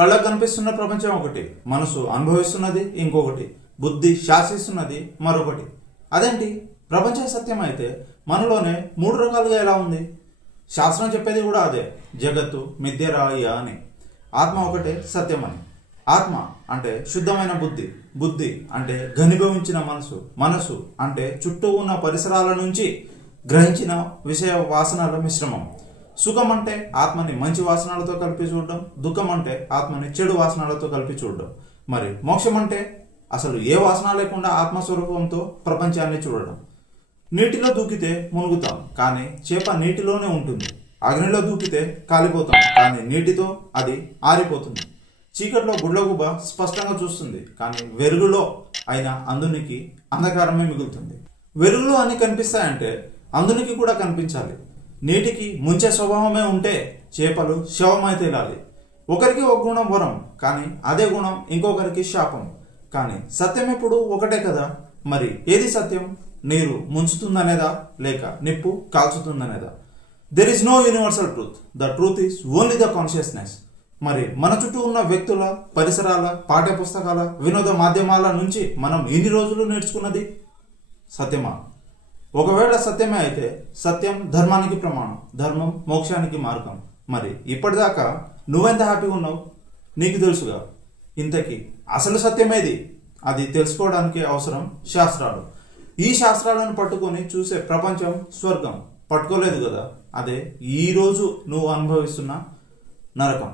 కళ్ళకు కనిపిస్తున్న ప్రపంచం ఒకటి, మనసు అనుభవిస్తున్నది ఇంకొకటి, బుద్ధి శాసిస్తున్నది మరొకటి. అదేంటి? ప్రపంచం సత్యం అయితే మనలోనే మూడు రకాలుగా ఎలా ఉంది? శాస్త్రం చెప్పేది కూడా అదే, జగత్తు మిథ్యరాయ అని. ఆత్మ ఒకటే సత్యమని. ఆత్మ అంటే శుద్ధమైన బుద్ధి, బుద్ధి అంటే ఘనీభవించిన మనసు, మనసు అంటే చుట్టూ ఉన్న పరిసరాల నుంచి గ్రహించిన విషయ వాసనల మిశ్రమం. సుఖం అంటే ఆత్మని మంచి వాసనలతో కలిపి చూడడం, దుఃఖం అంటే ఆత్మని చెడు వాసనలతో కలిపి చూడడం. మరి మోక్షం అంటే అసలు ఏ వాసన లేకుండా ఆత్మస్వరూపంతో ప్రపంచాన్ని చూడడం. నీటిలో దూకితే మునుగుతాం, కానీ చేప నీటిలోనే ఉంటుంది. అగ్నిలో దూకితే కాలిపోతాం, కానీ నీటితో అది ఆరిపోతుంది. చీకట్లో గుడ్లగుబ స్పష్టంగా చూస్తుంది, కానీ వెలుగులో అయినా అందునికి అంధకారమే మిగులుతుంది. వెలుగులో అన్ని కనిపిస్తాయంటే అందునికి కూడా కనిపించాలి. నీటికి ముంచే స్వభావమే ఉంటే చేపలు శవమై తేలాలి. ఒకరికి ఒక గుణం వరం, కానీ అదే గుణం ఇంకొకరికి శాపం. కానీ సత్యం ఎప్పుడు ఒకటే కదా. మరి ఏది సత్యం? నీరు ముంచుతుందనేదా, లేక నిప్పు కాల్చుతుందనేదా? There is no universal truth. The truth is only the consciousness. మరి మన చుట్టూ ఉన్న వ్యక్తుల, పరిసరాల, పాఠ్య పుస్తకాల, వినోద మాధ్యమాల నుంచి మనం ఇన్ని రోజులు నేర్చుకున్నది సత్యమా? ఒకవేళ సత్యమే అయితే సత్యం ధర్మానికి ప్రమాణం, ధర్మం మోక్షానికి మార్గం. మరి ఇప్పటిదాకా నువ్వెంత హ్యాపీగా ఉన్నావు? నీకు తెలుసుగా. ఇంతకీ అసలు సత్యమేది? అది తెలుసుకోవడానికి అవసరం శాస్త్రాలు. ఈ శాస్త్రాలను పట్టుకొని చూసే ప్రపంచం స్వర్గం. పట్టుకోలేదు కదా, అదే ఈరోజు నువ్వు అనుభవిస్తున్న నరకం.